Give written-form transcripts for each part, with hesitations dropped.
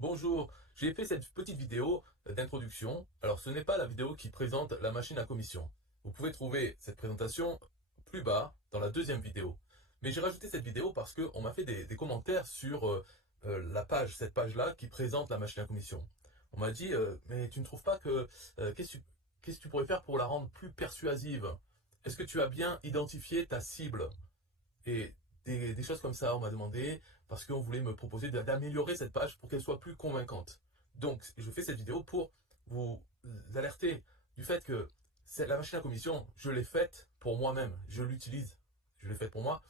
Bonjour, j'ai fait cette petite vidéo d'introduction. Alors ce n'est pas la vidéo qui présente la machine à commission. Vous pouvez trouver cette présentation plus bas dans la deuxième vidéo. Mais j'ai rajouté cette vidéo parce qu'on m'a fait des commentaires sur la page, cette page-là qui présente la machine à commission. On m'a dit, mais tu ne trouves pas que qu'est-ce que tu pourrais faire pour la rendre plus persuasive? Est-ce que tu as bien identifié ta cible? Et des choses comme ça, on m'a demandé, parce qu'on voulait me proposer d'améliorer cette page pour qu'elle soit plus convaincante. Donc, je fais cette vidéo pour vous alerter du fait que la machine à commission, je l'ai faite pour moi-même, je l'utilise, je l'ai faite pour moi,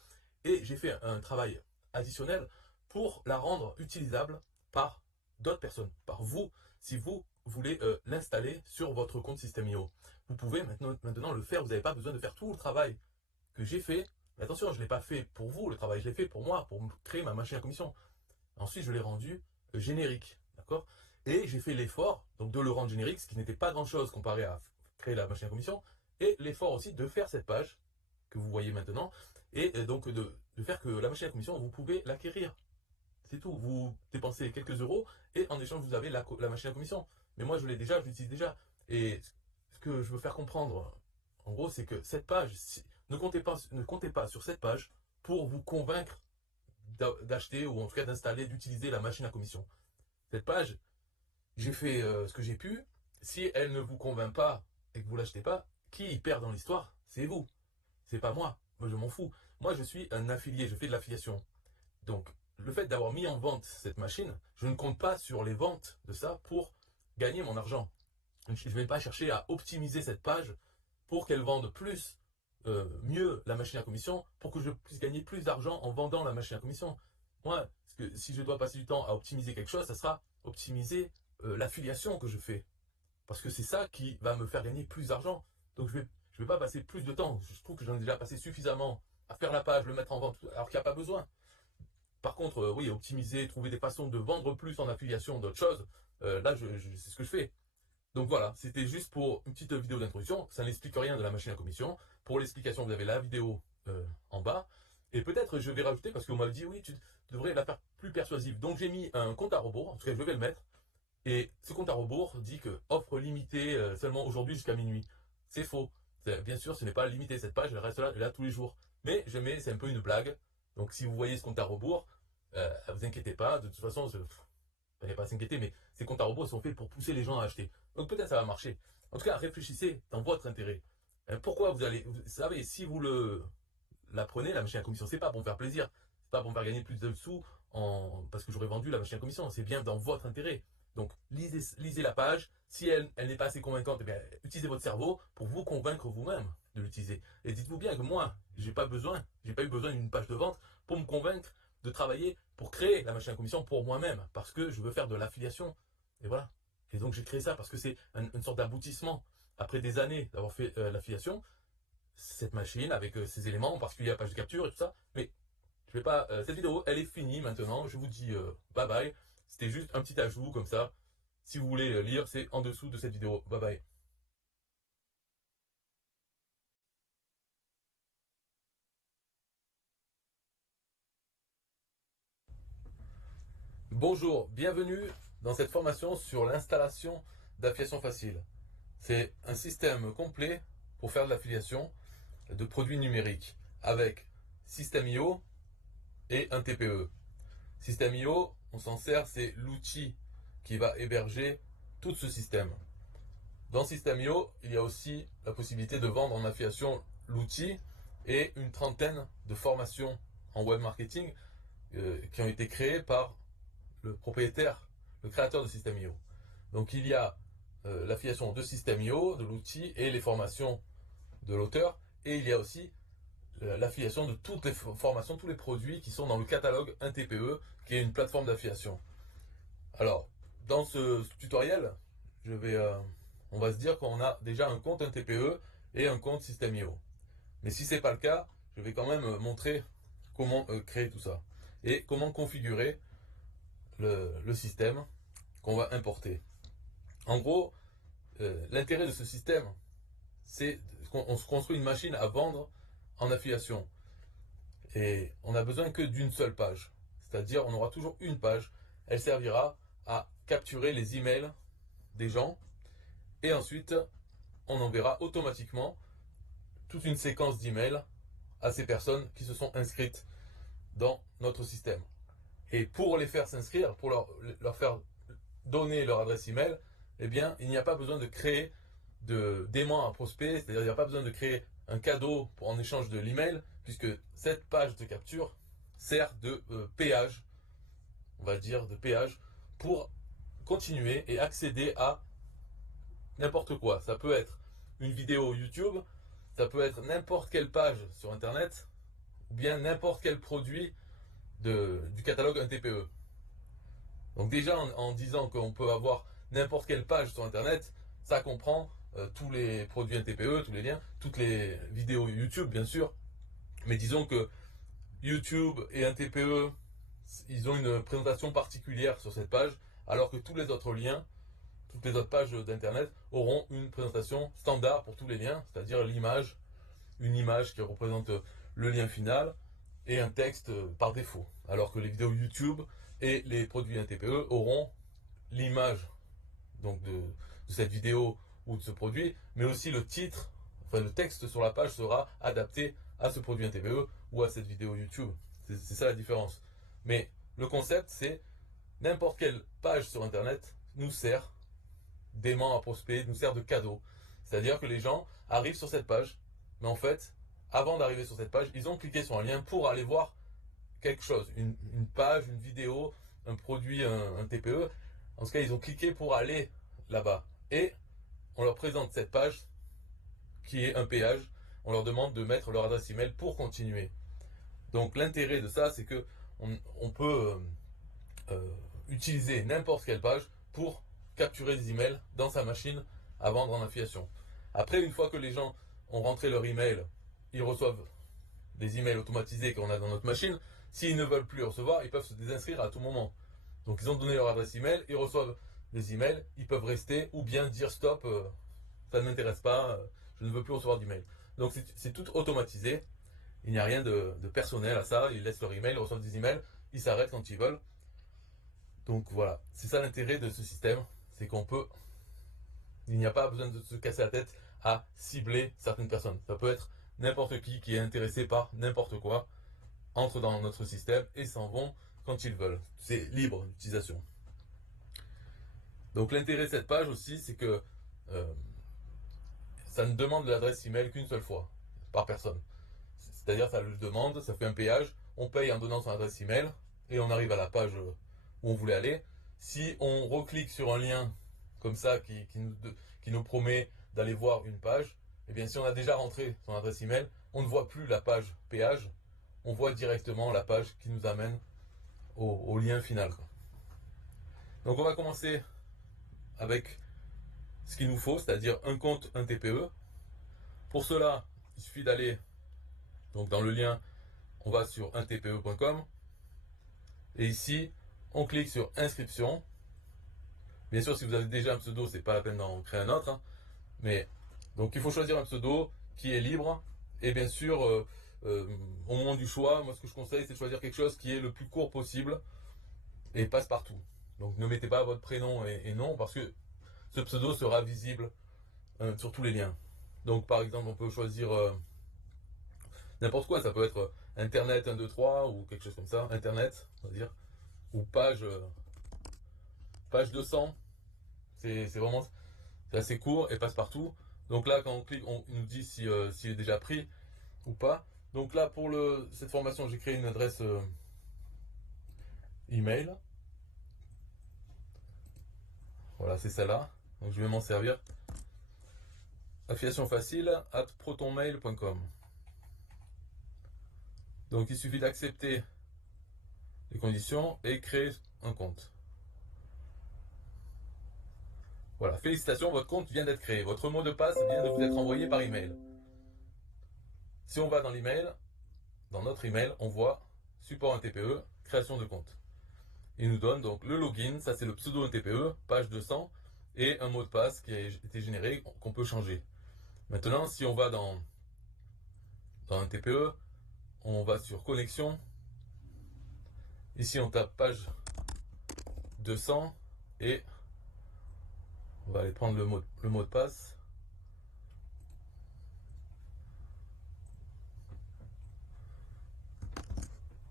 et j'ai fait un travail additionnel pour la rendre utilisable par d'autres personnes, par vous, si vous voulez l'installer sur votre compte System.io. Vous pouvez maintenant le faire, vous n'avez pas besoin de faire tout le travail que j'ai fait. Mais attention, je ne l'ai pas fait pour vous, le travail, je l'ai fait pour moi, pour créer ma machine à commission. Ensuite, je l'ai rendu générique, d'accord? Et j'ai fait l'effort, donc de le rendre générique, ce qui n'était pas grand-chose comparé à créer la machine à commission, et l'effort aussi de faire cette page que vous voyez maintenant, et donc de faire que la machine à commission, vous pouvez l'acquérir. C'est tout. Vous dépensez quelques euros, et en échange, vous avez la machine à commission. Mais moi, je l'ai déjà, je l'utilise déjà. Et ce que je veux faire comprendre, en gros, c'est que cette page, ne comptez pas sur cette page pour vous convaincre d'acheter ou en tout cas d'installer, d'utiliser la machine à commission. Cette page, j'ai fait ce que j'ai pu. Si elle ne vous convainc pas et que vous l'achetez pas, qui y perd dans l'histoire? C'est vous. C'est pas moi. Moi, je m'en fous. Moi, je suis un affilié. Je fais de l'affiliation. Donc, le fait d'avoir mis en vente cette machine, je ne compte pas sur les ventes de ça pour gagner mon argent. Je ne vais pas chercher à optimiser cette page pour qu'elle vende plus, mieux la machine à commission, pour que je puisse gagner plus d'argent en vendant la machine à commission. Moi, parce que si je dois passer du temps à optimiser quelque chose, ça sera optimiser l'affiliation que je fais. Parce que c'est ça qui va me faire gagner plus d'argent. Donc je vais pas passer plus de temps. Je trouve que j'en ai déjà passé suffisamment à faire la page, le mettre en vente, alors qu'il n'y a pas besoin. Par contre, oui, optimiser, trouver des façons de vendre plus en affiliation d'autres choses, là, c'est ce que je fais. Donc voilà, c'était juste pour une petite vidéo d'introduction. Ça n'explique rien de la machine à commission. Pour l'explication, vous avez la vidéo en bas. Et peut-être je vais rajouter, parce qu'on m'a dit, oui, tu devrais la faire plus persuasive. Donc j'ai mis un compte à rebours, en tout cas je vais le mettre. Et ce compte à rebours dit que offre limitée seulement aujourd'hui jusqu'à minuit. C'est faux. Bien sûr, ce n'est pas limité. Cette page, elle reste là tous les jours. Mais je mets, c'est un peu une blague. Donc si vous voyez ce compte à rebours, vous inquiétez pas. De toute façon, il n'y a pas à s'inquiéter, mais ces comptes à rebours sont faits pour pousser les gens à acheter. Donc peut-être ça va marcher. En tout cas, réfléchissez dans votre intérêt. Pourquoi vous savez, si vous la prenez, la machine à commission, c'est pas pour me faire plaisir. C'est pas pour me faire gagner plus de sous parce que j'aurais vendu la machine à commission. C'est bien dans votre intérêt. Donc, lisez la page. Si elle n'est pas assez convaincante, eh bien, utilisez votre cerveau pour vous convaincre vous-même de l'utiliser. Et dites-vous bien que moi, j'ai pas eu besoin d'une page de vente pour me convaincre de travailler pour créer la machine à commission pour moi-même, parce que je veux faire de l'affiliation. Et voilà. Et donc, j'ai créé ça parce que c'est une sorte d'aboutissement. Après des années d'avoir fait l'affiliation, cette machine avec ces éléments, parce qu'il y a la page de capture et tout ça. Mais je vais pas. Cette vidéo, elle est finie maintenant. Je vous dis bye bye. C'était juste un petit ajout comme ça. Si vous voulez lire, c'est en dessous de cette vidéo. Bye bye. Bonjour, bienvenue dans cette formation sur l'installation d'affiliation facile. C'est un système complet pour faire de l'affiliation de produits numériques avec System.io et un TPE. System.io, on s'en sert, c'est l'outil qui va héberger tout ce système. Dans System.io, il y a aussi la possibilité de vendre en affiliation l'outil et une trentaine de formations en web marketing qui ont été créées par le propriétaire, le créateur de System.io. Donc il y a l'affiliation de System.io, de l'outil et les formations de l'auteur, et il y a aussi l'affiliation de toutes les formations, tous les produits qui sont dans le catalogue 1TPE, qui est une plateforme d'affiliation. Alors, dans ce tutoriel, on va se dire qu'on a déjà un compte 1TPE et un compte System.io. Mais si c'est pas le cas, je vais quand même montrer comment créer tout ça et comment configurer le système qu'on va importer. En gros, l'intérêt de ce système, c'est qu'on se construit une machine à vendre en affiliation. Et on n'a besoin que d'une seule page. C'est-à-dire, on aura toujours une page. Elle servira à capturer les emails des gens et ensuite on enverra automatiquement toute une séquence d'emails à ces personnes qui se sont inscrites dans notre système. Et pour les faire s'inscrire, pour leur faire donner leur adresse email, eh bien, il n'y a pas besoin de créer d'aimant à prospect, c'est-à-dire il n'y a pas besoin de créer un cadeau en échange de l'email, puisque cette page de capture sert de péage, on va dire de péage, pour continuer et accéder à n'importe quoi. Ça peut être une vidéo YouTube, ça peut être n'importe quelle page sur Internet, ou bien n'importe quel produit du catalogue 1TPE. Donc déjà en disant qu'on peut avoir n'importe quelle page sur Internet, ça comprend tous les produits 1TPE, tous les liens, toutes les vidéos YouTube bien sûr. Mais disons que YouTube et 1TPE, ils ont une présentation particulière sur cette page, alors que tous les autres liens, toutes les autres pages d'Internet auront une présentation standard pour tous les liens, c'est-à-dire l'image, une image qui représente le lien final et un texte par défaut. Alors que les vidéos YouTube et les produits 1TPE auront l'image donc de cette vidéo ou de ce produit, mais aussi le titre, enfin le texte sur la page sera adapté à ce produit 1TPE ou à cette vidéo YouTube. C'est ça la différence. Mais le concept, c'est n'importe quelle page sur Internet nous sert d'aimant à prospect, nous sert de cadeau. C'est-à-dire que les gens arrivent sur cette page, mais en fait, avant d'arriver sur cette page, ils ont cliqué sur un lien pour aller voir quelque chose, une page, une vidéo, un produit, un TPE. En tout cas, ils ont cliqué pour aller là-bas. Et on leur présente cette page qui est un péage. On leur demande de mettre leur adresse email pour continuer. Donc l'intérêt de ça, c'est que on peut utiliser n'importe quelle page pour capturer des emails dans sa machine à vendre en affiliation. Après, une fois que les gens ont rentré leur email, ils reçoivent des emails automatisés qu'on a dans notre machine. S'ils ne veulent plus recevoir, ils peuvent se désinscrire à tout moment. Donc ils ont donné leur adresse email, ils reçoivent des emails, ils peuvent rester ou bien dire stop, ça ne m'intéresse pas, je ne veux plus recevoir d'email. Donc c'est tout automatisé, il n'y a rien de personnel à ça, ils laissent leur email, ils reçoivent des emails, ils s'arrêtent quand ils veulent. Donc voilà, c'est ça l'intérêt de ce système, c'est qu'on peut, il n'y a pas besoin de se casser la tête à cibler certaines personnes. Ça peut être n'importe qui est intéressé par n'importe quoi, entre dans notre système et s'en vont quand ils veulent. C'est libre d'utilisation. Donc l'intérêt de cette page aussi, c'est que ça ne demande l'adresse email qu'une seule fois par personne. C'est-à-dire ça le demande, ça fait un péage, on paye en donnant son adresse email et on arrive à la page où on voulait aller. Si on reclique sur un lien comme ça qui nous promet d'aller voir une page, et bien si on a déjà rentré son adresse email, on ne voit plus la page péage, on voit directement la page qui nous amène au lien final. Donc on va commencer avec ce qu'il nous faut, c'est-à-dire un compte, un TPE. Pour cela, il suffit d'aller donc dans le lien, on va sur 1tpe.com et ici, on clique sur inscription. Bien sûr, si vous avez déjà un pseudo, c'est pas la peine d'en créer un autre, hein. Mais donc il faut choisir un pseudo qui est libre et bien sûr, au moment du choix, moi ce que je conseille, c'est de choisir quelque chose qui est le plus court possible et passe partout. Donc ne mettez pas votre prénom et nom parce que ce pseudo sera visible sur tous les liens. Donc par exemple, on peut choisir n'importe quoi, ça peut être Internet 1, 2, 3 ou quelque chose comme ça, Internet, on va dire, ou page 200, c'est vraiment c'est assez court et passe partout. Donc là, quand on clique, on nous dit s'il est déjà pris ou pas. Donc là, pour cette formation, j'ai créé une adresse email. Voilà, c'est celle-là. Donc je vais m'en servir. Affiliation facile @protonmail.com. Donc il suffit d'accepter les conditions et créer un compte. Voilà, félicitations, votre compte vient d'être créé. Votre mot de passe vient de vous être envoyé par email. Si on va dans l'email, dans notre email, on voit support 1TPE, création de compte. Il nous donne donc le login, ça c'est le pseudo 1TPE, page 200, et un mot de passe qui a été généré, qu'on peut changer. Maintenant, si on va dans 1TPE, on va sur connexion. Ici, on tape page 200. et on va aller prendre le mot de passe.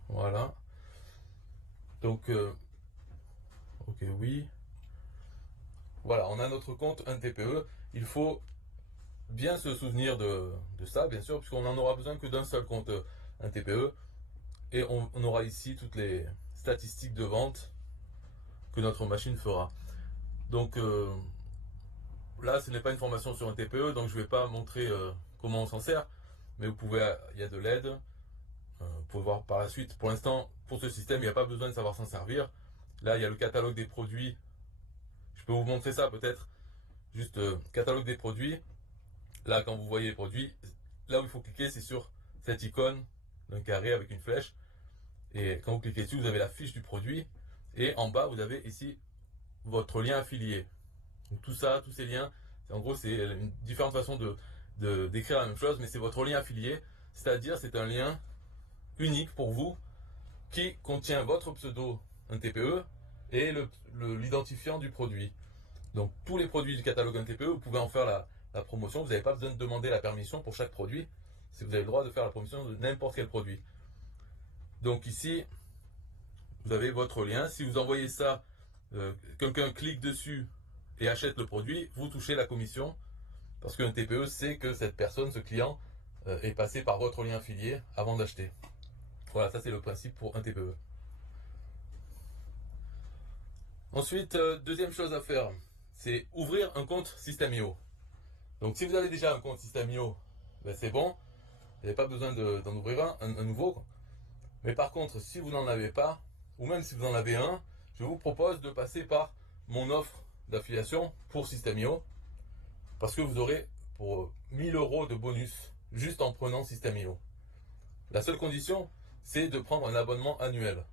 Voilà. Donc, ok, oui. Voilà, on a notre compte, un TPE. Il faut bien se souvenir de ça, bien sûr, puisqu'on n'en aura besoin que d'un seul compte, un TPE. Et on aura ici toutes les statistiques de vente que notre machine fera. Donc là, ce n'est pas une formation sur un TPE, donc je ne vais pas montrer comment on s'en sert, mais vous pouvez, il y a de l'aide. Vous pouvez voir par la suite. Pour l'instant, pour ce système, il n'y a pas besoin de savoir s'en servir. Là, il y a le catalogue des produits. Je peux vous montrer ça peut-être. Juste catalogue des produits. Là, quand vous voyez les produits, là où il faut cliquer, c'est sur cette icône d'un carré avec une flèche. Et quand vous cliquez dessus, vous avez la fiche du produit. Et en bas, vous avez ici votre lien affilié. Donc tout ça, tous ces liens, en gros, c'est une différente façon d'écrire la même chose, mais c'est votre lien affilié. C'est-à-dire, c'est un lien unique pour vous qui contient votre pseudo, un TPE, et l'identifiant du produit. Donc tous les produits du catalogue un TPE, vous pouvez en faire la promotion. Vous n'avez pas besoin de demander la permission pour chaque produit. Si vous avez le droit de faire la promotion de n'importe quel produit. Donc ici, vous avez votre lien. Si vous envoyez ça, quelqu'un clique dessus et achète le produit, vous touchez la commission. Parce qu'un TPE sait que cette personne, ce client, est passé par votre lien affilié avant d'acheter. Voilà, ça c'est le principe pour un TPE. Ensuite, deuxième chose à faire, c'est ouvrir un compte System.io. Donc si vous avez déjà un compte System.io, ben c'est bon, vous n'avez pas besoin d'en ouvrir un nouveau. Mais par contre, si vous n'en avez pas, ou même si vous en avez un, je vous propose de passer par mon offre d'affiliation pour System.io, parce que vous aurez pour 1000 € de bonus juste en prenant System.io. La seule condition, c'est de prendre un abonnement annuel.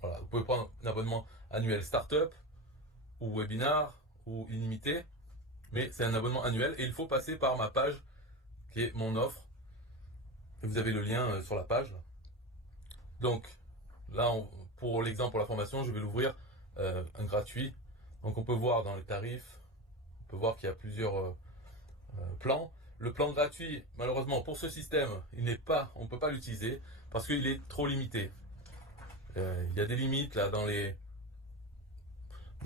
Voilà, vous pouvez prendre un abonnement annuel Startup ou Webinar ou illimité, mais c'est un abonnement annuel et il faut passer par ma page qui est mon offre. Et vous avez le lien sur la page. Donc là, pour l'exemple, pour la formation, je vais l'ouvrir un gratuit. Donc on peut voir dans les tarifs, on peut voir qu'il y a plusieurs plans. Le plan gratuit, malheureusement pour ce système, on ne peut pas l'utiliser parce qu'il est trop limité. Il y a des limites là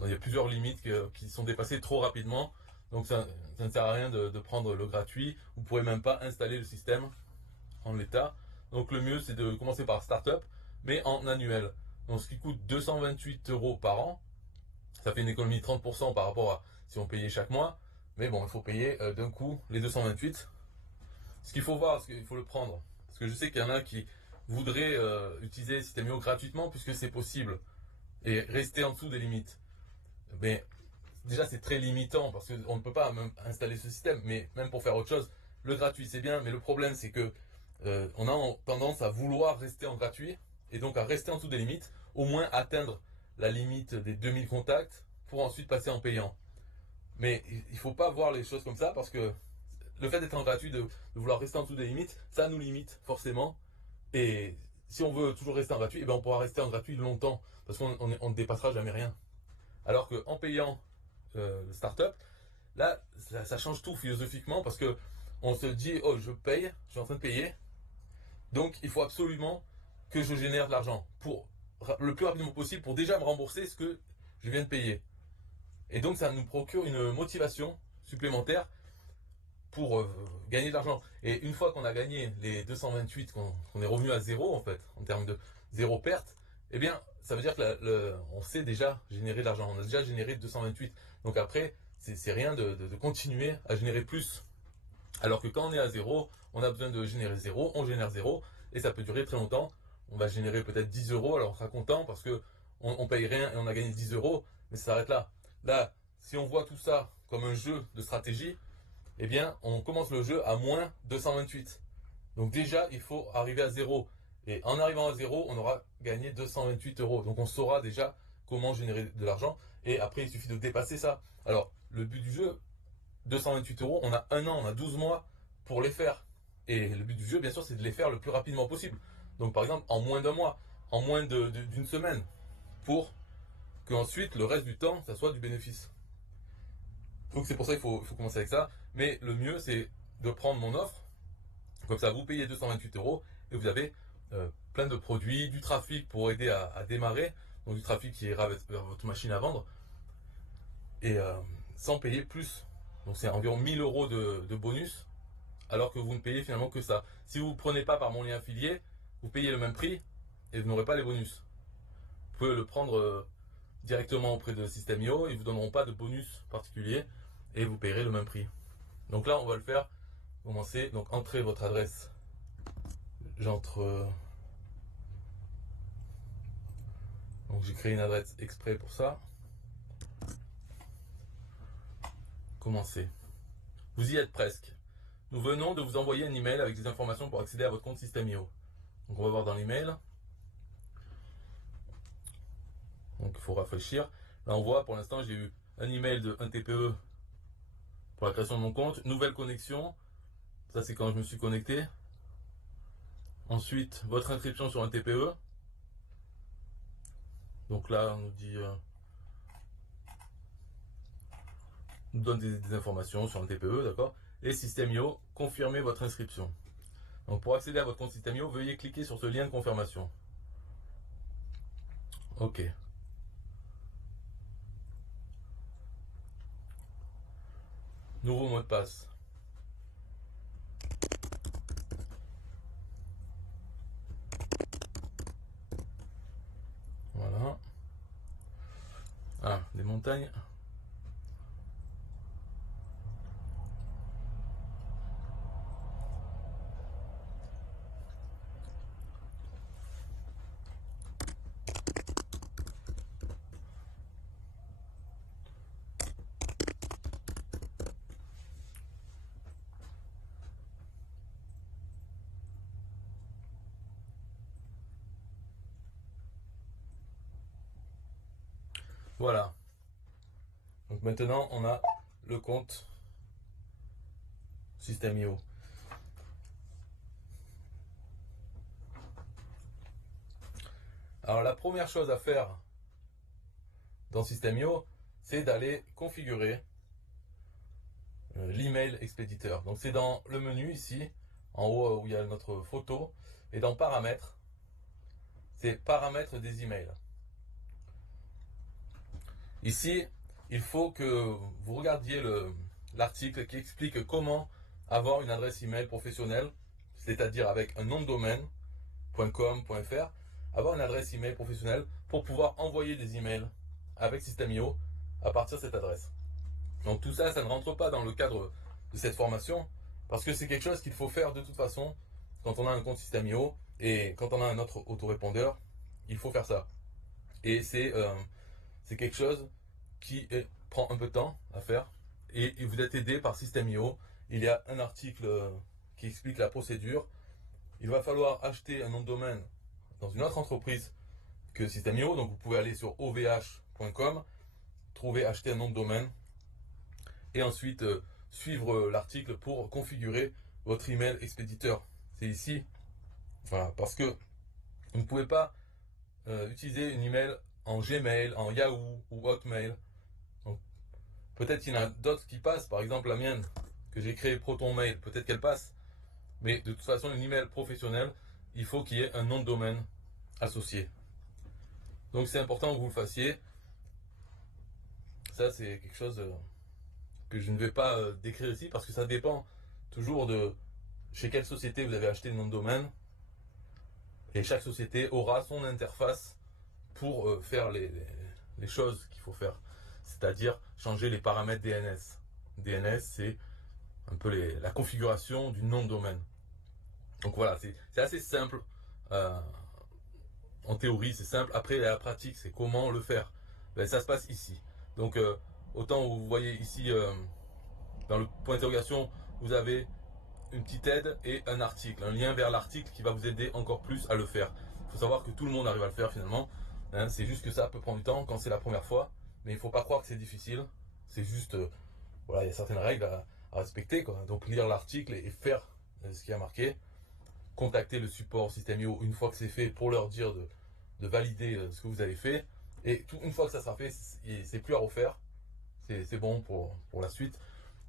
il y a plusieurs limites qui sont dépassées trop rapidement. Donc ça ne sert à rien de prendre le gratuit. Vous ne pourrez même pas installer le système en l'état. Donc le mieux c'est de commencer par Startup, mais en annuel. Donc ce qui coûte 228 € par an. Ça fait une économie de 30% par rapport à si on payait chaque mois. Mais bon, il faut payer d'un coup les 228. Ce qu'il faut voir, il faut le prendre. Parce que je sais qu'il y en a qui voudraient utiliser System.io gratuitement puisque c'est possible. Et rester en dessous des limites. Mais déjà c'est très limitant parce qu'on ne peut pas même installer ce système. Mais même pour faire autre chose, le gratuit c'est bien. Mais le problème c'est que on a tendance à vouloir rester en gratuit. Et donc à rester en dessous des limites. Au moins atteindre la limite des 2000 contacts pour ensuite passer en payant. Mais il ne faut pas voir les choses comme ça parce que le fait d'être en gratuit, de vouloir rester en dessous des limites, ça nous limite forcément. Et si on veut toujours rester en gratuit, eh ben on pourra rester en gratuit longtemps parce qu'on ne dépassera jamais rien. Alors qu'en payant le startup, là, ça change tout philosophiquement parce que on se dit, oh, je paye, je suis en train de payer, donc il faut absolument que je génère de l'argent pour le plus rapidement possible pour déjà me rembourser ce que je viens de payer. Et donc ça nous procure une motivation supplémentaire pour gagner de l'argent. Et une fois qu'on a gagné les 228, qu'on est revenu à zéro en fait, en termes de zéro perte, eh bien ça veut dire que on sait déjà générer de l'argent. On a déjà généré 228. Donc après, c'est rien de continuer à générer plus. Alors que quand on est à zéro, on a besoin de générer zéro, on génère zéro, et ça peut durer très longtemps. On va générer peut-être 10 €, alors on sera content parce que on paye rien et on a gagné 10 €, mais ça s'arrête là. Là, si on voit tout ça comme un jeu de stratégie, eh bien, on commence le jeu à moins 228. Donc déjà, il faut arriver à zéro. Et en arrivant à zéro, on aura gagné 228 €. Donc on saura déjà comment générer de l'argent. Et après, il suffit de dépasser ça. Alors, le but du jeu, 228 €, on a un an, on a 12 mois pour les faire. Et le but du jeu, bien sûr, c'est de les faire le plus rapidement possible. Donc par exemple, en moins d'un mois, en moins d'une semaine, pour qu'ensuite le reste du temps ça soit du bénéfice. Donc c'est pour ça qu'il faut commencer avec ça. Mais le mieux c'est de prendre mon offre, comme ça vous payez 228 € et vous avez plein de produits, du trafic pour aider à démarrer, donc du trafic qui ira vers votre machine à vendre, et sans payer plus. Donc c'est environ 1000 € de bonus, alors que vous ne payez finalement que ça. Si vous ne prenez pas par mon lien affilié, vous payez le même prix et vous n'aurez pas les bonus. Vous pouvez le prendre directement auprès de System.io, ils ne vous donneront pas de bonus particulier et vous payerez le même prix. Donc là on va le faire. Commencez, donc entrez votre adresse. J'entre. Donc j'ai créé une adresse exprès pour ça. Commencez. Vous y êtes presque. Nous venons de vous envoyer un email avec des informations pour accéder à votre compte System.io. Donc on va voir dans l'email. Donc il faut rafraîchir. Là on voit, pour l'instant j'ai eu un email de 1 TPE pour la création de mon compte. Nouvelle connexion. Ça c'est quand je me suis connecté. Ensuite, votre inscription sur un TPE. Donc là on nous dit... nous donne des informations sur un TPE, d'accord. Et System.io, confirmez votre inscription. Donc pour accéder à votre compte System.io, veuillez cliquer sur ce lien de confirmation. Ok. Nouveau mot de passe. Voilà. Ah, des montagnes. Voilà. Donc maintenant, on a le compte System.io. Alors la première chose à faire dans System.io, c'est d'aller configurer l'email expéditeur. Donc c'est dans le menu ici, en haut où il y a notre photo, et dans paramètres, c'est paramètres des emails. Ici, il faut que vous regardiez l'article qui explique comment avoir une adresse email professionnelle, c'est-à-dire avec un nom de domaine, .com, .fr, avoir une adresse email professionnelle pour pouvoir envoyer des emails avec System.io à partir de cette adresse. Donc tout ça, ça ne rentre pas dans le cadre de cette formation parce que c'est quelque chose qu'il faut faire de toute façon quand on a un compte System.io et quand on a un autre autorépondeur, il faut faire ça. Et c'est quelque chose qui prend un peu de temps à faire et vous êtes aidé par System.io. Il y a un article qui explique la procédure. Il va falloir acheter un nom de domaine dans une autre entreprise que System.io. Donc vous pouvez aller sur ovh.com, trouver acheter un nom de domaine et ensuite suivre l'article pour configurer votre email expéditeur. C'est ici. Voilà, parce que vous ne pouvez pas utiliser une email en Gmail, en Yahoo ou Hotmail. Peut-être qu'il y en a d'autres qui passent, par exemple la mienne que j'ai créée ProtonMail, peut-être qu'elle passe. Mais de toute façon, une email professionnel, il faut qu'il y ait un nom de domaine associé. Donc c'est important que vous le fassiez. Ça c'est quelque chose que je ne vais pas décrire ici parce que ça dépend toujours de chez quelle société vous avez acheté le nom de domaine. Et chaque société aura son interface pour faire les choses qu'il faut faire. C'est-à-dire changer les paramètres DNS. DNS, c'est un peu la configuration du nom de domaine. Donc voilà, c'est assez simple. En théorie, c'est simple. Après, la pratique, c'est comment le faire. Ben, ça se passe ici. Donc, autant vous voyez ici, dans le point d'interrogation, vous avez une petite aide et un article, un lien vers l'article qui va vous aider encore plus à le faire. Il faut savoir que tout le monde arrive à le faire finalement. Hein, c'est juste que ça peut prendre du temps quand c'est la première fois. Mais il ne faut pas croire que c'est difficile. C'est juste, voilà, il y a certaines règles à respecter, quoi. Donc lire l'article et faire ce qui a marqué. Contacter le support System.io une fois que c'est fait pour leur dire de valider ce que vous avez fait. Et une fois que ça sera fait, c'est plus à refaire. C'est bon pour la suite.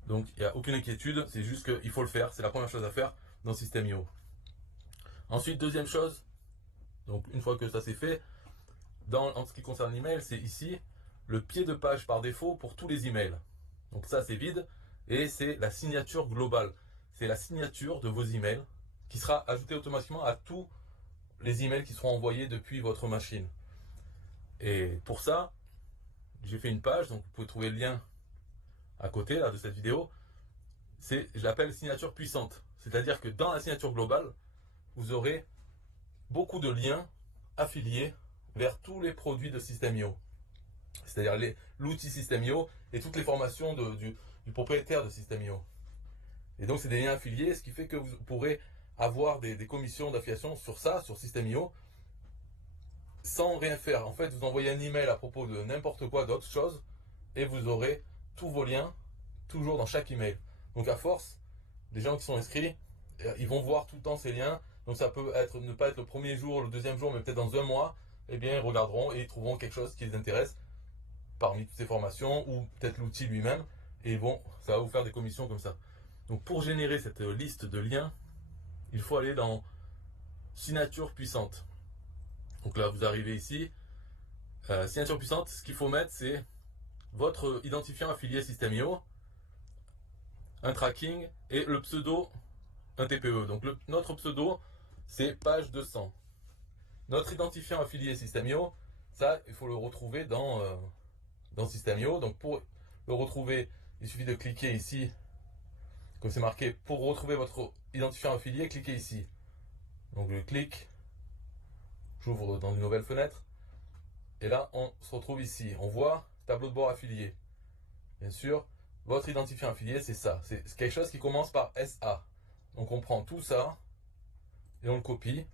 Donc il n'y a aucune inquiétude, c'est juste qu'il faut le faire. C'est la première chose à faire dans System.io. Ensuite, deuxième chose, donc une fois que ça c'est fait, en ce qui concerne l'email, c'est ici le pied de page par défaut pour tous les emails. Donc ça c'est vide et c'est la signature globale. C'est la signature de vos emails qui sera ajoutée automatiquement à tous les emails qui seront envoyés depuis votre machine. Et pour ça, j'ai fait une page, donc vous pouvez trouver le lien à côté là, de cette vidéo. Je l'appelle signature puissante. C'est-à-dire que dans la signature globale, vous aurez beaucoup de liens affiliés vers tous les produits de System.io. C'est-à-dire l'outil System.io et toutes les formations du propriétaire de System.io. Et donc c'est des liens affiliés, ce qui fait que vous pourrez avoir des commissions d'affiliation sur ça, sur System.io, sans rien faire. En fait, vous envoyez un email à propos de n'importe quoi, d'autre chose, et vous aurez tous vos liens, toujours dans chaque email. Donc à force, les gens qui sont inscrits, ils vont voir tout le temps ces liens. Donc ça peut être ne pas être le premier jour, le deuxième jour, mais peut-être dans un mois. Eh bien, ils regarderont et ils trouveront quelque chose qui les intéresse parmi toutes ces formations ou peut-être l'outil lui-même. Et ça va vous faire des commissions comme ça. Donc pour générer cette liste de liens, il faut aller dans signature puissante. Donc là, vous arrivez ici. Signature puissante, ce qu'il faut mettre, c'est votre identifiant affilié System.io, un tracking et le pseudo, un TPE. Donc notre pseudo, c'est page 200. Notre identifiant affilié System.io, ça, il faut le retrouver dans System.io. Donc pour le retrouver, il suffit de cliquer ici, comme c'est marqué, pour retrouver votre identifiant affilié, cliquez ici. Donc je clique, j'ouvre dans une nouvelle fenêtre, et là on se retrouve ici. On voit tableau de bord affilié. Bien sûr, votre identifiant affilié, c'est ça. C'est quelque chose qui commence par SA. Donc on prend tout ça et on le copie.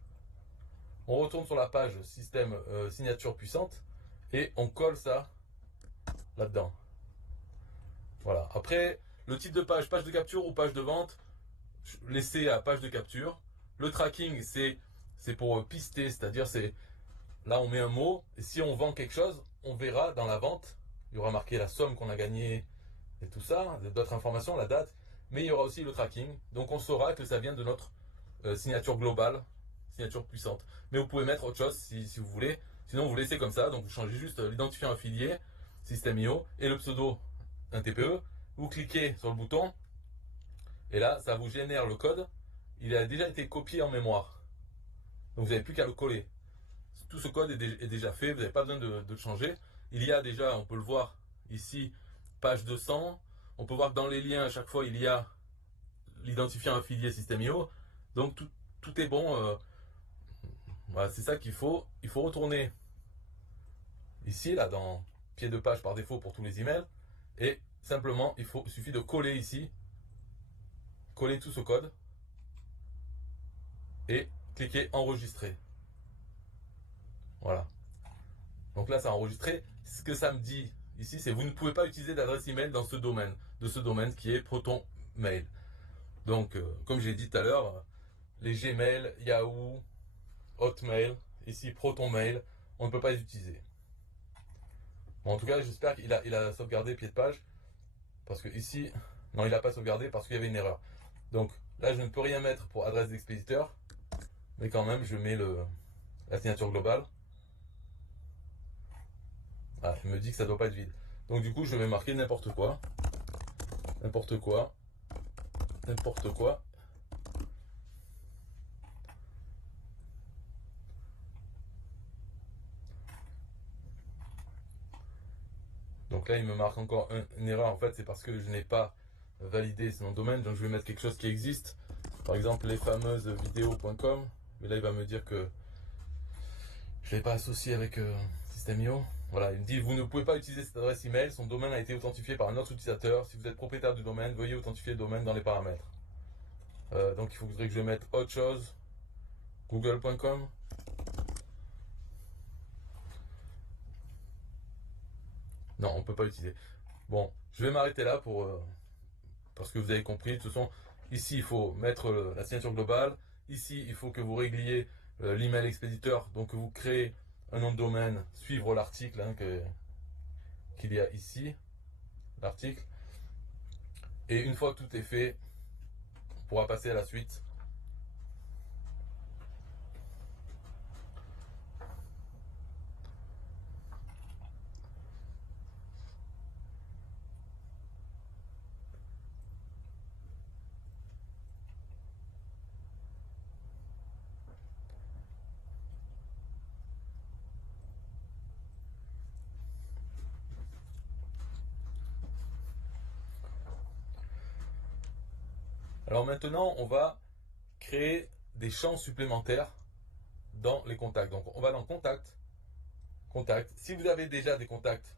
On retourne sur la page système signature puissante et on colle ça là-dedans. Voilà. Après, le type de page de capture ou page de vente, laissez à page de capture. Le tracking, c'est pour pister, c'est-à-dire là on met un mot et si on vend quelque chose, on verra dans la vente, il y aura marqué la somme qu'on a gagnée et tout ça, d'autres informations, la date, mais il y aura aussi le tracking. Donc on saura que ça vient de notre signature globale, signature puissante. Mais vous pouvez mettre autre chose si vous voulez. Sinon vous laissez comme ça, donc vous changez juste l'identifiant affilié, System.io, et le pseudo, un TPE. Vous cliquez sur le bouton, et là ça vous génère le code. Il a déjà été copié en mémoire. Donc vous n'avez plus qu'à le coller. Tout ce code est déjà fait, vous n'avez pas besoin de le changer. Il y a déjà, on peut le voir ici, page 200. On peut voir que dans les liens, à chaque fois, il y a l'identifiant affilié System.io. Donc tout est bon. Voilà, c'est ça qu'il faut. Il faut retourner ici, là, dans pied de page par défaut pour tous les emails. Et simplement, il suffit de coller ici, coller tout ce code et cliquer enregistrer. Voilà. Donc là, ça a enregistré. Ce que ça me dit ici, c'est vous ne pouvez pas utiliser d'adresse email dans ce domaine, de ce domaine qui est Proton Mail. Donc, comme j'ai dit tout à l'heure, les Gmail, Yahoo, Hotmail, ici Proton Mail, on ne peut pas les utiliser. Bon, en tout cas, j'espère qu'il a sauvegardé pied de page, parce que ici, non, il n'a pas sauvegardé parce qu'il y avait une erreur. Donc là, je ne peux rien mettre pour adresse d'expéditeur, mais quand même, je mets la signature globale. Ah, il me dit que ça ne doit pas être vide. Donc du coup, je vais marquer n'importe quoi. N'importe quoi. N'importe quoi. Donc là, il me marque encore une erreur. En fait, c'est parce que je n'ai pas validé ce nom de domaine. Donc je vais mettre quelque chose qui existe. Par exemple, lesfameusesvideo.com. Mais là, il va me dire que je ne l'ai pas associé avec System.io. Voilà, il me dit vous ne pouvez pas utiliser cette adresse email, son domaine a été authentifié par un autre utilisateur. Si vous êtes propriétaire du domaine, veuillez authentifier le domaine dans les paramètres. Donc il faudrait que je mette autre chose. Google.com. Non, on ne peut pas utiliser. Bon, je vais m'arrêter là parce que vous avez compris. De toute façon, ici il faut mettre la signature globale. Ici, il faut que vous régliez l'email expéditeur. Donc vous créez un nom de domaine, suivre l'article hein, qu'il y a ici, l'article. Et une fois que tout est fait, on pourra passer à la suite. Alors maintenant, on va créer des champs supplémentaires dans les contacts. Donc on va dans Contact, Contact. Si vous avez déjà des contacts,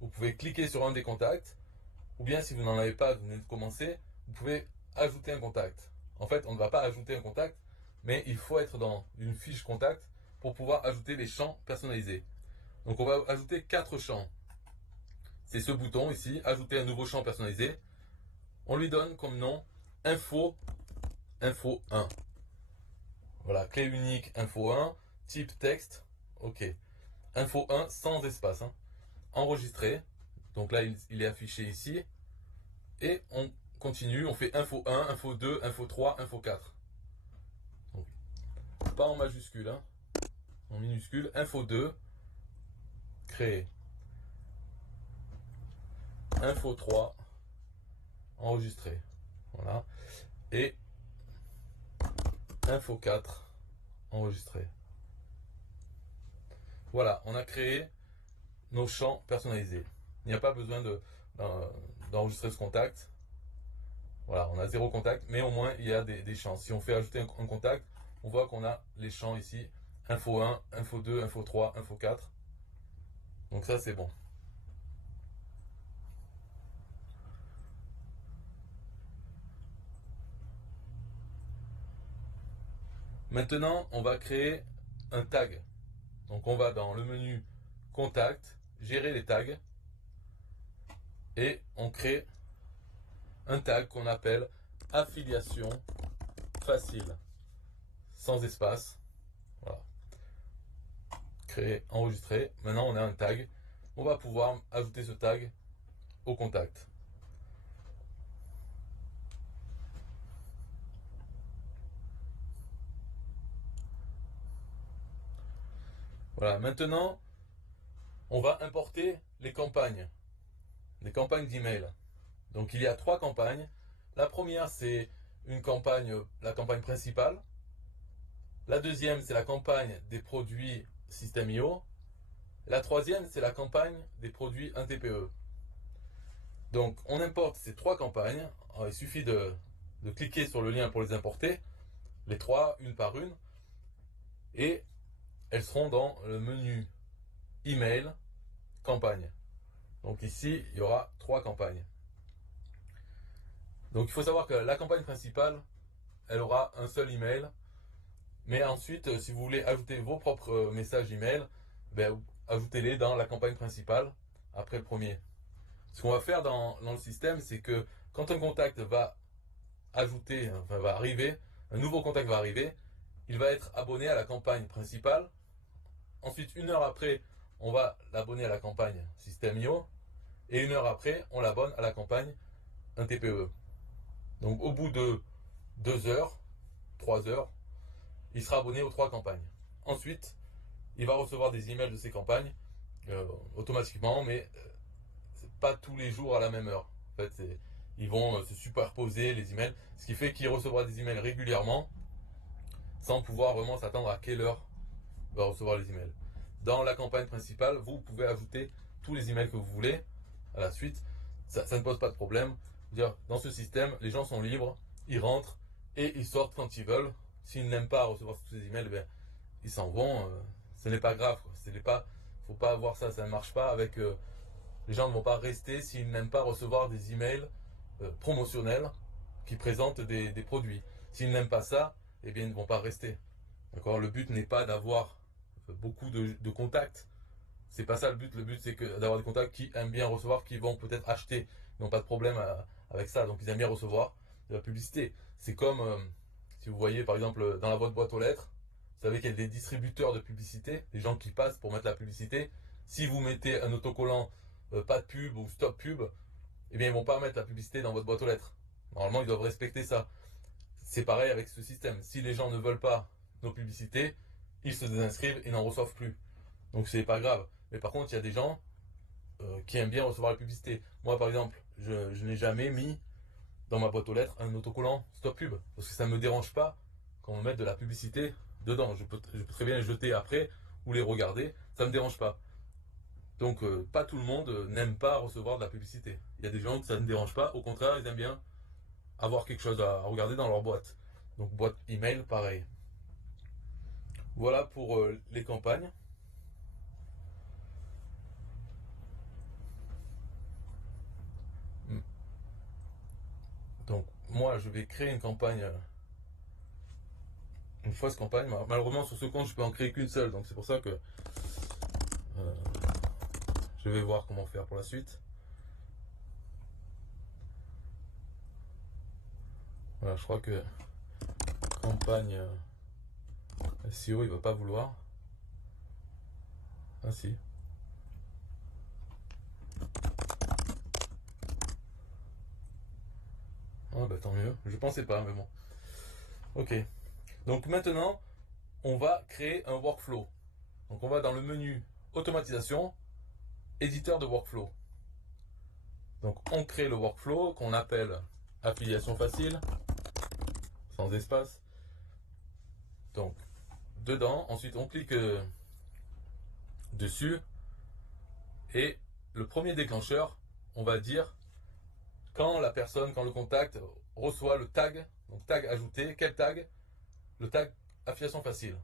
vous pouvez cliquer sur un des contacts. Ou bien si vous n'en avez pas, vous venez de commencer, vous pouvez ajouter un contact. En fait, on ne va pas ajouter un contact, mais il faut être dans une fiche contact pour pouvoir ajouter les champs personnalisés. Donc on va ajouter 4 champs. C'est ce bouton ici, ajouter un nouveau champ personnalisé. On lui donne comme nom info 1. Voilà, clé unique info 1, type texte, ok. Info 1 sans espace. Hein. Enregistré. Donc là, il est affiché ici. Et on continue, on fait info 1, info 2, info 3, info 4. Donc, pas en majuscule, hein, en minuscule. Info 2, créer. Info 3, enregistrer. Voilà. Et info 4, enregistrer. Voilà, on a créé nos champs personnalisés. Il n'y a pas besoin d'enregistrer ce contact. Voilà, on a 0 contact, mais au moins il y a des champs. Si on fait ajouter un contact, on voit qu'on a les champs ici. Info 1, info 2, info 3, info 4. Donc ça c'est bon. Maintenant, on va créer un tag. Donc on va dans le menu Contact, gérer les tags. Et on crée un tag qu'on appelle affiliation facile. Sans espace. Voilà. Créer, enregistrer. Maintenant on a un tag. On va pouvoir ajouter ce tag au contact. Voilà, maintenant on va importer les campagnes d'email. Donc il y a 3 campagnes. La première c'est une campagne, la campagne principale. La deuxième c'est la campagne des produits System.io. La troisième c'est la campagne des produits 1TPE. Donc on importe ces 3 campagnes. Alors, il suffit de cliquer sur le lien pour les importer, les 3 une par une, et elles seront dans le menu email campagne. Donc ici il y aura 3 campagnes. Donc il faut savoir que la campagne principale, elle aura un seul email. Mais ensuite, si vous voulez ajouter vos propres messages email, ben, ajoutez-les dans la campagne principale après le premier. Ce qu'on va faire dans le système, c'est que quand un contact va ajouter, enfin va arriver, un nouveau contact va arriver, il va être abonné à la campagne principale. Ensuite, une heure après, on va l'abonner à la campagne System.io. Et une heure après, on l'abonne à la campagne 1TPE. Donc au bout de 2 heures, 3 heures, il sera abonné aux 3 campagnes. Ensuite, il va recevoir des emails de ces campagnes automatiquement, mais c'est pas tous les jours à la même heure. En fait, ils vont se superposer les emails, ce qui fait qu'il recevra des emails régulièrement, sans pouvoir vraiment s'attendre à quelle heure il va recevoir les emails. Dans la campagne principale, vous pouvez ajouter tous les emails que vous voulez à la suite. Ça ne pose pas de problème. Dans ce système, les gens sont libres, ils rentrent et ils sortent quand ils veulent. S'ils n'aiment pas recevoir tous ces emails, ben, ils s'en vont. Ce n'est pas grave. Il ne faut pas avoir ça. Ça ne marche pas avec. Les gens ne vont pas rester s'ils n'aiment pas recevoir des emails promotionnels qui présentent des produits. S'ils n'aiment pas ça, eh bien, ils ne vont pas rester. D'accord. Le but n'est pas d'avoir beaucoup de contacts. C'est pas ça le but. Le but, c'est d'avoir des contacts qui aiment bien recevoir, qui vont peut-être acheter. Ils n'ont pas de problème avec ça. Donc, ils aiment bien recevoir de la publicité. C'est comme si vous voyez, par exemple, dans votre boîte aux lettres, savez qu'il y a des distributeurs de publicité, des gens qui passent pour mettre la publicité. Si vous mettez un autocollant pas de pub ou stop pub, eh bien ils vont pas mettre la publicité dans votre boîte aux lettres. Normalement, ils doivent respecter ça. C'est pareil avec ce système. Si les gens ne veulent pas nos publicités, ils se désinscrivent et n'en reçoivent plus. Donc c'est pas grave. Mais par contre, il y a des gens qui aiment bien recevoir la publicité. Moi, par exemple, je n'ai jamais mis dans ma boîte aux lettres un autocollant stop pub parce que ça ne me dérange pas quand on met de la publicité dedans. Je peux très bien les jeter après ou les regarder, ça ne me dérange pas. Donc pas tout le monde n'aime pas recevoir de la publicité. Il y a des gens que ça ne dérange pas, au contraire ils aiment bien avoir quelque chose à regarder dans leur boîte. Donc boîte email pareil. Voilà pour les campagnes. Donc moi je vais créer une campagne, une fausse campagne. Malheureusement sur ce compte je peux en créer qu'une seule, donc c'est pour ça que je vais voir comment faire pour la suite. Voilà, je crois que campagne SEO il va pas vouloir. Ah si. Ah bah tant mieux, je pensais pas mais bon. Ok. Donc maintenant on va créer un workflow. Donc on va dans le menu automatisation, éditeur de workflow. Donc on crée le workflow qu'on appelle affiliation facile, sans espace. Donc dedans, ensuite on clique dessus et le premier déclencheur, on va dire quand la personne, quand le contact reçoit le tag, donc tag ajouté, quel tag? Le tag affiliation facile.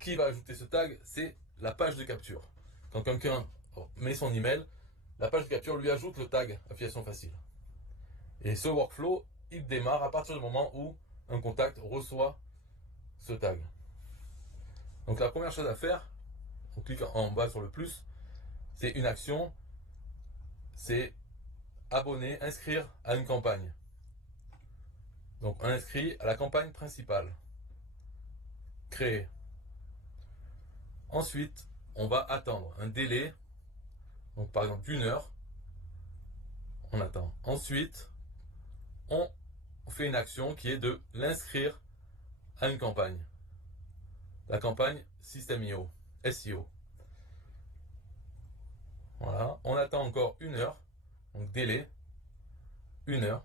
Qui va ajouter ce tag? C'est la page de capture. Quand quelqu'un met son email, la page de capture lui ajoute le tag affiliation facile. Et ce workflow, il démarre à partir du moment où un contact reçoit ce tag. Donc la première chose à faire, on clique en bas sur le plus, c'est une action, c'est abonner, inscrire à une campagne. Donc on inscrit à la campagne principale. Créer. Ensuite, on va attendre un délai, donc par exemple d'1 heure. On attend. Ensuite, on fait une action qui est de l'inscrire à une campagne. La campagne System.io, SEO. Voilà, on attend encore 1 heure, donc délai, 1 heure,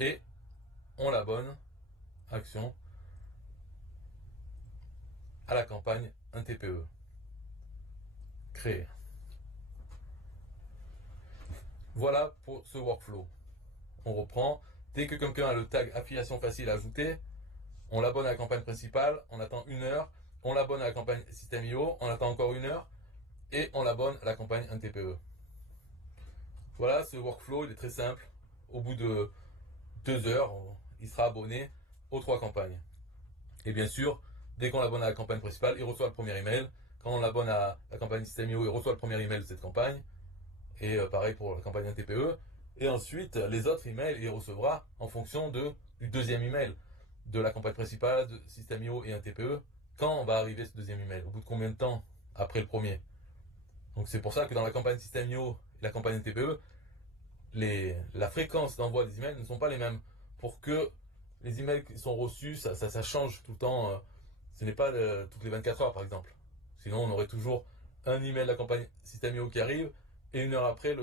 et on l'abonne, action, à la campagne un TPE. Créer. Voilà pour ce workflow. On reprend. Dès que quelqu'un a le tag affiliation facile ajouté, on l'abonne à la campagne principale, on attend 1 heure, on l'abonne à la campagne System.io, on attend encore 1 heure, et on l'abonne à la campagne 1 TPE. Voilà, ce workflow, il est très simple. Au bout de 2 heures, il sera abonné aux 3 campagnes. Et bien sûr, dès qu'on l'abonne à la campagne principale, il reçoit le premier email. Quand on l'abonne à la campagne System.io, il reçoit le premier email de cette campagne. Et pareil pour la campagne 1 TPE. Et ensuite, les autres emails, il recevra en fonction du deuxième email de la campagne principale, de System.io et 1 TPE. Quand va arriver ce deuxième email? Au bout de combien de temps après le premier? Donc c'est pour ça que dans la campagne System.io et la campagne 1 TPE, la fréquence d'envoi des emails ne sont pas les mêmes. Pour que les emails qui sont reçus, ça change tout le temps. Ce n'est pas toutes les 24 heures par exemple. Sinon on aurait toujours un email de la campagne System.io qui arrive et 1 heure après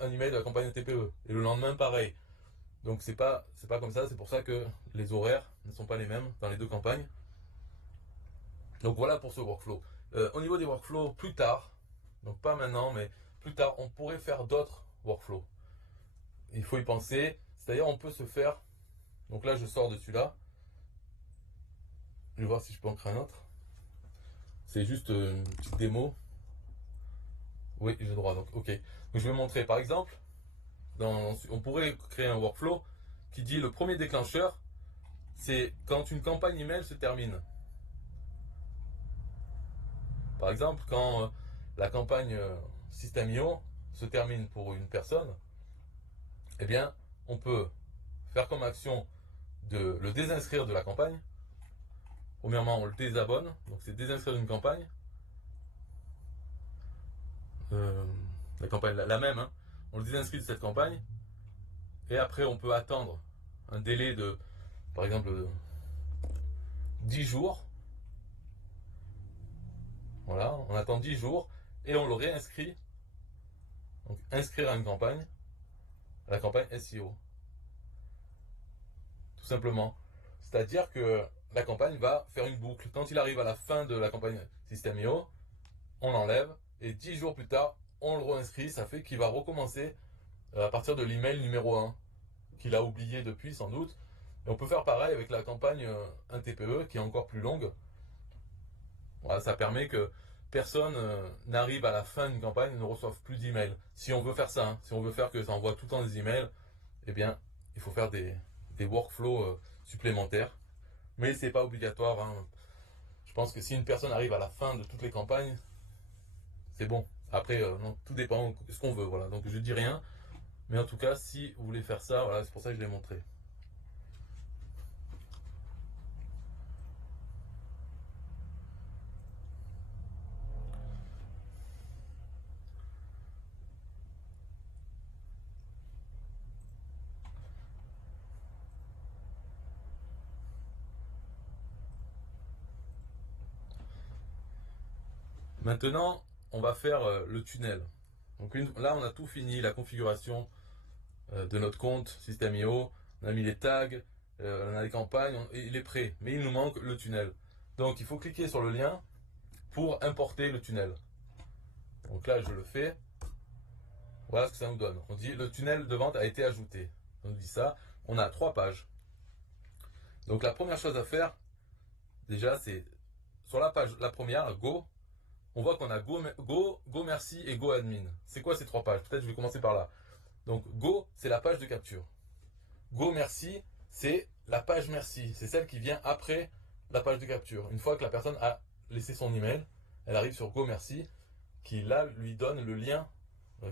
un email de la campagne TPE. Et le lendemain pareil. Donc c'est pas comme ça, c'est pour ça que les horaires ne sont pas les mêmes dans les deux campagnes. Donc voilà pour ce workflow. Au niveau des workflows, plus tard, donc pas maintenant, mais plus tard, on pourrait faire d'autres workflows. Il faut y penser. C'est-à-dire, on peut se faire. Donc là, je sors de celui-là. Je vais voir si je peux en créer un autre. C'est juste une petite démo. Oui, j'ai le droit. Donc, ok. Donc, je vais montrer. Par exemple, on pourrait créer un workflow qui dit le premier déclencheur, c'est quand une campagne email se termine. Par exemple, quand la campagne System.io se termine pour une personne, eh bien, on peut faire comme action de le désinscrire de la campagne Premièrement, on le désabonne, donc c'est désinscrire d'une campagne. La campagne la même, hein. On le désinscrit de cette campagne. Et après, on peut attendre un délai de, par exemple, 10 jours. Voilà, on attend 10 jours et on le réinscrit. Donc, inscrire à une campagne, à la campagne SEO. Tout simplement. C'est-à-dire que la campagne va faire une boucle. Quand il arrive à la fin de la campagne System.io, on l'enlève et 10 jours plus tard, on le réinscrit. Ça fait qu'il va recommencer à partir de l'email numéro 1 qu'il a oublié depuis sans doute. Et on peut faire pareil avec la campagne 1 TPE qui est encore plus longue. Voilà, ça permet que personne n'arrive à la fin d'une campagne et ne reçoive plus d'emails. Si on veut faire ça, hein, si on veut faire que ça envoie tout le temps des emails, eh bien, il faut faire des workflows supplémentaires. Mais c'est pas obligatoire, hein. Je pense que si une personne arrive à la fin de toutes les campagnes, c'est bon. Après, non, tout dépend de ce qu'on veut. Voilà. Donc je dis rien. Mais en tout cas, si vous voulez faire ça, voilà, c'est pour ça que je l'ai montré. Maintenant, on va faire le tunnel. Donc là, on a tout fini, la configuration de notre compte System.io. On a mis les tags, on a les campagnes, il est prêt. Mais il nous manque le tunnel. Donc il faut cliquer sur le lien pour importer le tunnel. Donc là, je le fais. Voilà ce que ça nous donne. On dit le tunnel de vente a été ajouté. On nous dit ça. On a 3 pages. Donc la première chose à faire, déjà, c'est sur la page, la première, Go. On voit qu'on a Go Merci et Go Admin. C'est quoi ces 3 pages? Peut-être je vais commencer par là. Donc Go, c'est la page de capture. Go Merci, c'est la page merci. C'est celle qui vient après la page de capture. Une fois que la personne a laissé son email, elle arrive sur Go Merci, qui là lui donne le lien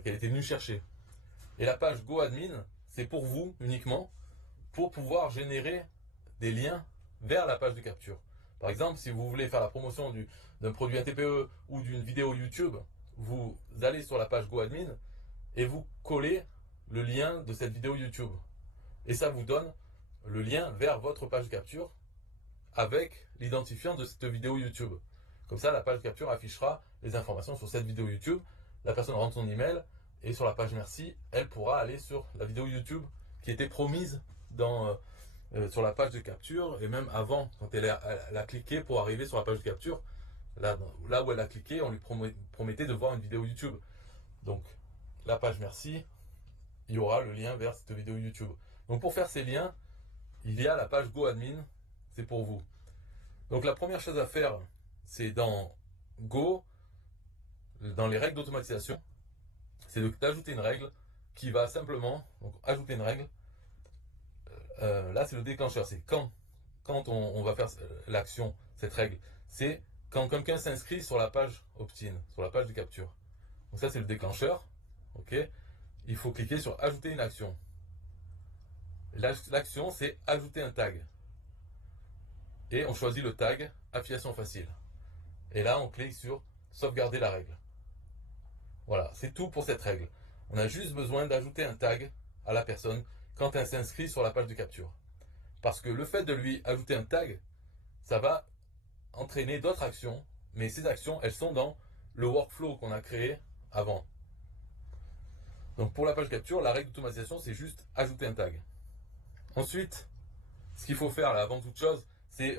qu'elle était venue chercher. Et la page Go Admin, c'est pour vous uniquement, pour pouvoir générer des liens vers la page de capture. Par exemple, si vous voulez faire la promotion d'un produit TPE ou d'une vidéo YouTube, vous allez sur la page GoAdmin et vous collez le lien de cette vidéo YouTube. Et ça vous donne le lien vers votre page de capture avec l'identifiant de cette vidéo YouTube. Comme ça, la page de capture affichera les informations sur cette vidéo YouTube. La personne rentre son email et sur la page merci, elle pourra aller sur la vidéo YouTube qui était promise sur la page de capture, et même avant, quand elle a cliqué pour arriver sur la page de capture, là où elle a cliqué, on lui promettait de voir une vidéo YouTube. Donc, la page merci, il y aura le lien vers cette vidéo YouTube. Donc, pour faire ces liens, il y a la page GoAdmin, c'est pour vous. Donc, la première chose à faire, c'est dans Go, dans les règles d'automatisation, c'est d'ajouter une règle qui va simplement, donc ajouter une règle. Là, c'est le déclencheur. C'est quand on va faire l'action, cette règle. C'est quand quelqu'un s'inscrit sur la page opt-in, sur la page de capture. Donc ça, c'est le déclencheur. Ok. Il faut cliquer sur ajouter une action. L'action, c'est ajouter un tag. Et on choisit le tag affiliation facile. Et là, on clique sur sauvegarder la règle. Voilà, c'est tout pour cette règle. On a juste besoin d'ajouter un tag à la personne quand elle s'inscrit sur la page de capture. Parce que le fait de lui ajouter un tag, ça va entraîner d'autres actions, mais ces actions, elles sont dans le workflow qu'on a créé avant. Donc pour la page de capture, la règle d'automatisation, c'est juste ajouter un tag. Ensuite, ce qu'il faut faire là, avant toute chose, c'est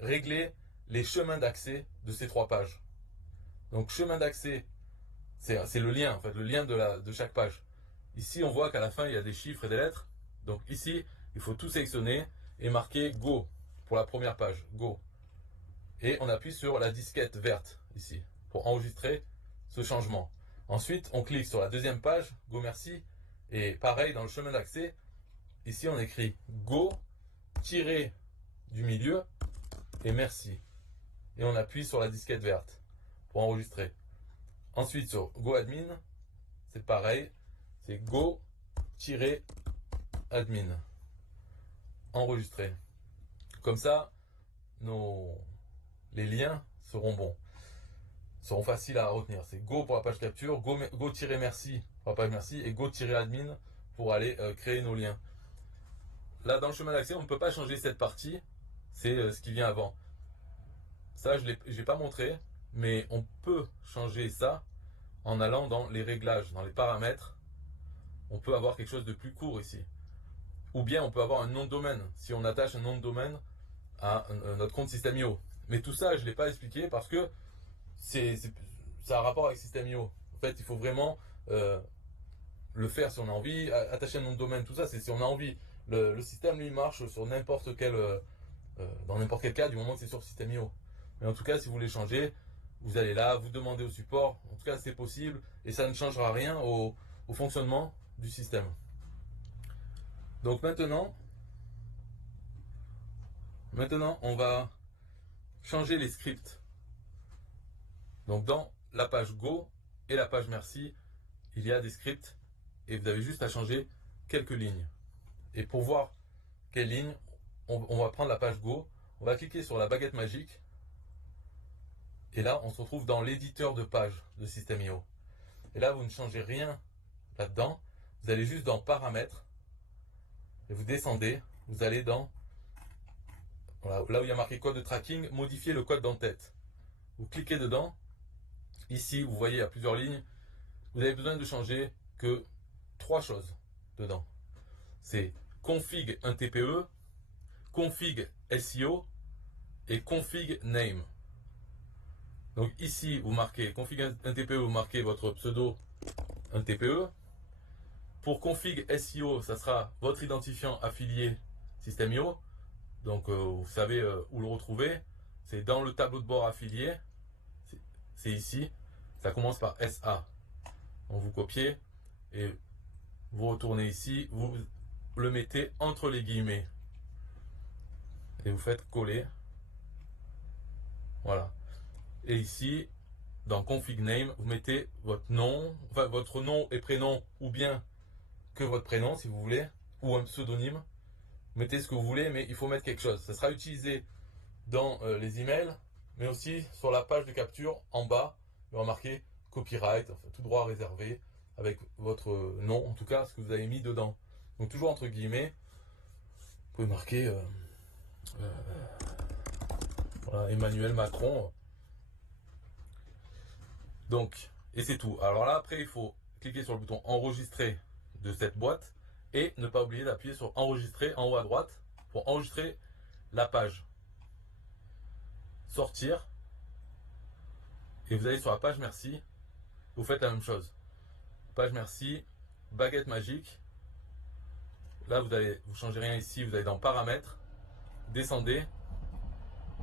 régler les chemins d'accès de ces 3 pages. Donc chemin d'accès, c'est le lien, en fait, le lien de chaque page. Ici, on voit qu'à la fin, il y a des chiffres et des lettres. Donc ici, il faut tout sélectionner et marquer Go pour la première page, Go. Et on appuie sur la disquette verte ici pour enregistrer ce changement. Ensuite, on clique sur la deuxième page, Go Merci. Et pareil, dans le chemin d'accès, ici, on écrit Go, tiré du milieu et merci. Et on appuie sur la disquette verte pour enregistrer. Ensuite, sur Go Admin, c'est pareil. C'est Go-admin. Enregistrer. Comme ça, les liens seront bons, seront faciles à retenir. C'est go pour la page capture, go-merci pour la page merci et go-admin pour aller créer nos liens. Là, dans le chemin d'accès, on ne peut pas changer cette partie, c'est ce qui vient avant. Ça, je n'ai pas montré, mais on peut changer ça en allant dans les réglages, dans les paramètres. On peut avoir quelque chose de plus court ici. Ou bien on peut avoir un nom de domaine, si on attache un nom de domaine à notre compte System.io. Mais tout ça, je ne l'ai pas expliqué parce que ça a un rapport avec System.io. En fait, il faut vraiment le faire si on a envie. Attacher un nom de domaine, tout ça, c'est si on a envie. Le système, lui, marche sur n'importe quel, dans n'importe quel cas, du moment que c'est sur System.io. Mais en tout cas, si vous voulez changer, vous allez là, vous demandez au support. En tout cas, c'est possible et ça ne changera rien au fonctionnement du système. Donc maintenant, on va changer les scripts. Donc dans la page Go et la page Merci, il y a des scripts et vous avez juste à changer quelques lignes. Et pour voir quelles lignes, on va prendre la page Go, on va cliquer sur la baguette magique et là on se retrouve dans l'éditeur de page de System.io. Et là vous ne changez rien là-dedans, vous allez juste dans Paramètres et vous descendez, vous allez dans voilà, là où il y a marqué code de tracking, modifier le code d'entête. Vous cliquez dedans. Ici, vous voyez, il y a plusieurs lignes. Vous avez besoin de changer que 3 choses dedans. C'est config un TPE, config SEO et config name. Donc ici, vous marquez config un TPE, vous marquez votre pseudo un TPE. Pour config SEO, ça sera votre identifiant affilié System.io. Donc vous savez où le retrouver. C'est dans le tableau de bord affilié. C'est ici. Ça commence par SA. Donc vous copiez et vous retournez ici. Vous le mettez entre les guillemets. Et vous faites coller. Voilà. Et ici, dans config name, vous mettez votre nom, enfin votre nom et prénom, ou bien que votre prénom si vous voulez, ou un pseudonyme. Mettez ce que vous voulez, mais il faut mettre quelque chose. Ça sera utilisé dans les emails, mais aussi sur la page de capture en bas. Il y aura marqué copyright, enfin tout droit réservé, avec votre nom, en tout cas ce que vous avez mis dedans. Donc toujours entre guillemets, vous pouvez marquer voilà, Emmanuel Macron. Donc, et c'est tout. Alors là, après, il faut cliquer sur le bouton enregistrer de cette boîte et ne pas oublier d'appuyer sur enregistrer en haut à droite pour enregistrer la page. Sortir. Et vous allez sur la page merci. Vous faites la même chose. Page merci, baguette magique. Là, vous changez rien ici. Vous allez dans paramètres, descendez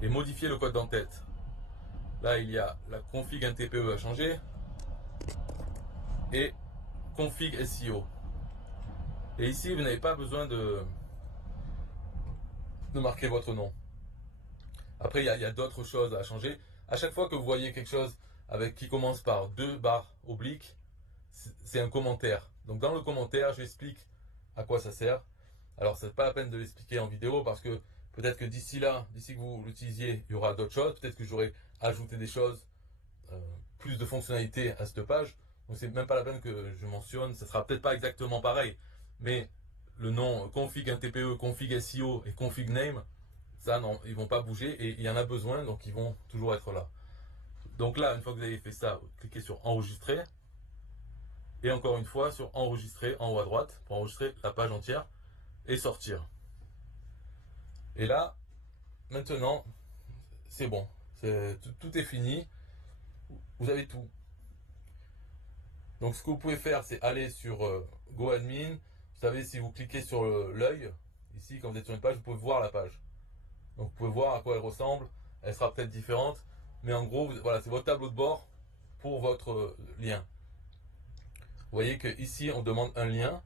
et modifiez le code d'entête. Là, il y a la config un TPE à changer et config SEO. Et ici, vous n'avez pas besoin de marquer votre nom. Après, il y a d'autres choses à changer. À chaque fois que vous voyez quelque chose qui commence par 2 barres obliques, c'est un commentaire. Donc dans le commentaire, j'explique à quoi ça sert. Alors, ce n'est pas la peine de l'expliquer en vidéo parce que peut-être que d'ici que vous l'utilisiez, il y aura d'autres choses. Peut-être que j'aurai ajouté des choses, plus de fonctionnalités à cette page. Donc, c'est même pas la peine que je mentionne. Ce sera peut-être pas exactement pareil. Mais le nom config un TPE, config SEO et config name, ça, non, ils vont pas bouger et il y en a besoin, donc ils vont toujours être là. Donc là, une fois que vous avez fait ça, vous cliquez sur enregistrer. Et encore une fois, sur enregistrer en haut à droite pour enregistrer la page entière et sortir. Et là, maintenant, c'est bon. Tout est fini. Vous avez tout. Donc ce que vous pouvez faire, c'est aller sur GoAdmin. Vous savez, si vous cliquez sur l'œil, ici, quand vous êtes sur une page, vous pouvez voir la page. Donc vous pouvez voir à quoi elle ressemble. Elle sera peut-être différente. Mais en gros, voilà, c'est votre tableau de bord pour votre lien. Vous voyez que ici, on demande un lien.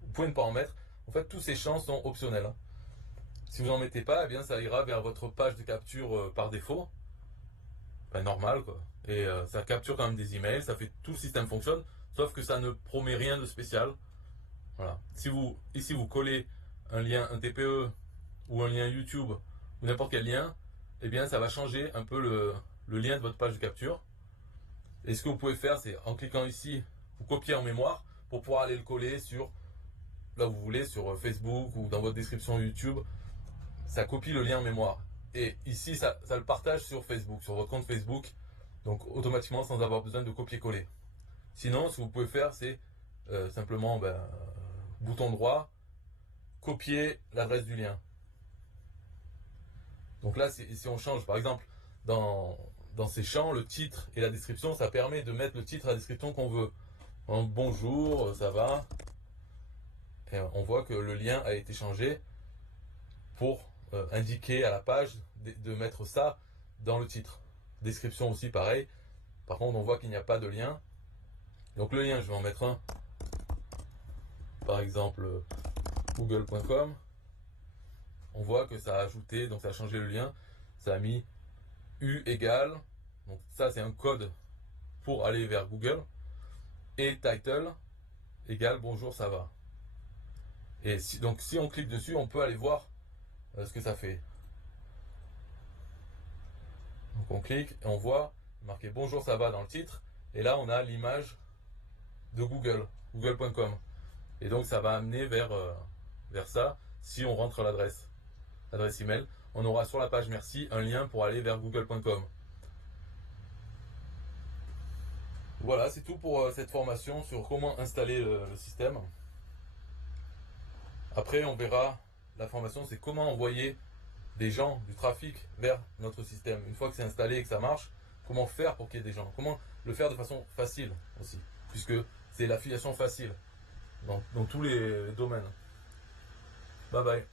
Vous pouvez ne pas en mettre. En fait, tous ces champs sont optionnels. Hein. Si vous n'en mettez pas, eh bien, ça ira vers votre page de capture par défaut. Enfin, normal, quoi. Et ça capture quand même des emails. Ça fait tout le système fonctionne. Sauf que ça ne promet rien de spécial. Voilà. Si ici, vous collez un lien, un TPE ou un lien YouTube ou n'importe quel lien, eh bien ça va changer un peu le lien de votre page de capture. Et ce que vous pouvez faire, c'est en cliquant ici, vous copiez en mémoire pour pouvoir aller le coller sur, là où vous voulez, sur Facebook ou dans votre description YouTube. Ça copie le lien en mémoire. Et ici, ça le partage sur Facebook, sur votre compte Facebook. Donc automatiquement, sans avoir besoin de copier-coller. Sinon, ce que vous pouvez faire, c'est simplement, bouton droit, copier l'adresse du lien. Donc là, si on change, par exemple, dans ces champs, le titre et la description, ça permet de mettre le titre et la description qu'on veut. Bonjour, ça va. Et on voit que le lien a été changé pour indiquer à la page de mettre ça dans le titre. Description aussi, pareil. Par contre, on voit qu'il n'y a pas de lien. Donc le lien, je vais en mettre un. Par exemple, google.com. On voit que ça a ajouté, donc ça a changé le lien. Ça a mis U égale. Donc ça, c'est un code pour aller vers Google. Et title égale bonjour, ça va. Et donc si on clique dessus, on peut aller voir ce que ça fait. Donc on clique et on voit marqué bonjour, ça va dans le titre. Et là, on a l'image de Google, google.com. Et donc ça va amener vers ça. Si on rentre l'adresse email, on aura sur la page merci un lien pour aller vers google.com. Voilà, c'est tout pour cette formation sur comment installer le système. Après, on verra, la formation, c'est comment envoyer des gens, du trafic vers notre système. Une fois que c'est installé et que ça marche, comment faire pour qu'il y ait des gens. Comment le faire de façon facile aussi, puisque c'est l'affiliation facile dans tous les domaines. Bye bye.